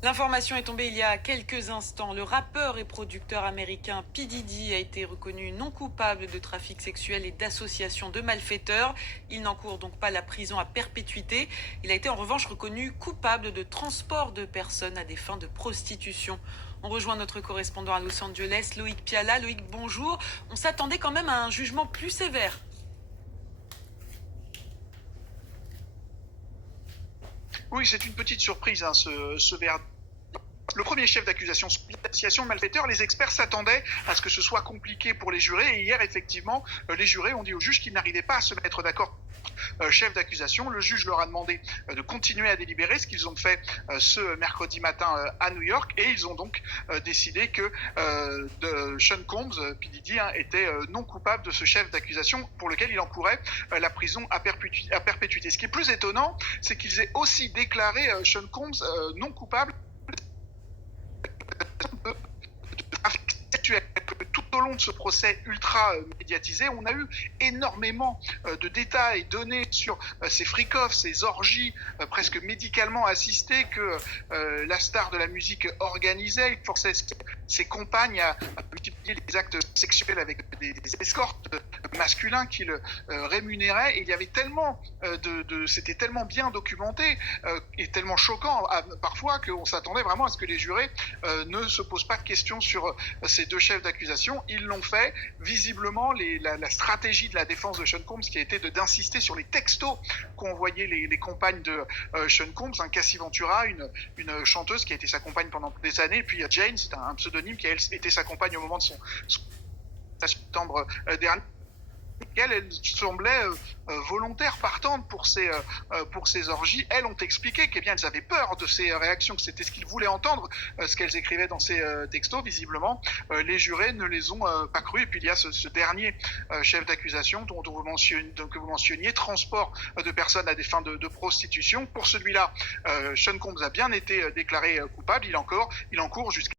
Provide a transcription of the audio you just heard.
L'information est tombée il y a quelques instants. Le rappeur et producteur américain P. Diddy a été reconnu non coupable de trafic sexuel et d'association de malfaiteurs. Il n'encourt donc pas la prison à perpétuité. Il a été en revanche reconnu coupable de transport de personnes à des fins de prostitution. On rejoint notre correspondant à Los Angeles, Loïc Piala. Loïc, bonjour. On s'attendait quand même à un jugement plus sévère. Oui, c'est une petite surprise, hein, ce verdict. Le premier chef d'accusation, l'association de malfaiteurs, les experts s'attendaient à ce que ce soit compliqué pour les jurés. Et hier, effectivement, les jurés ont dit au juge qu'ils n'arrivaient pas à se mettre d'accord. Chef d'accusation, le juge leur a demandé de continuer à délibérer, ce qu'ils ont fait ce mercredi matin à New York, et ils ont donc décidé que Sean Combs, P. Diddy, était non coupable de ce chef d'accusation pour lequel il encourait la prison à perpétuité. Ce qui est plus étonnant, c'est qu'ils aient aussi déclaré Sean Combs non coupable de trafic sexuel. Tout au long de ce procès ultra médiatisé, on a eu énormément de détails donnés sur ces freak-offs, ces orgies presque médicalement assistées que la star de la musique organisait. Il forçait ses compagnes à multiplier les actes sexuels avec des escortes masculins qu'il rémunérait. Et il y avait tellement c'était tellement bien documenté et tellement choquant parfois qu'on s'attendait vraiment à ce que les jurés ne se posent pas de questions sur ces deux chefs d'accusation. Ils l'ont fait. Visiblement, la stratégie de la défense de Sean Combs, qui a été d'insister sur les textos qu'ont envoyés les compagnes de Sean Combs, hein, Cassie Ventura, une chanteuse qui a été sa compagne pendant des années, et puis Jane, c'est un pseudonyme qui a été sa compagne au moment de son septembre dernier. Elle semblait volontaire, partante pour ces orgies. Elles ont expliqué qu'elles avaient peur de ces réactions, que c'était ce qu'ils voulaient entendre, ce qu'elles écrivaient dans ces textos. Visiblement, les jurés ne les ont pas cru. Et puis il y a ce dernier chef d'accusation que vous mentionniez, transport de personnes à des fins de prostitution. Pour celui-là, Sean Combs a bien été déclaré coupable. Il encourt jusqu'à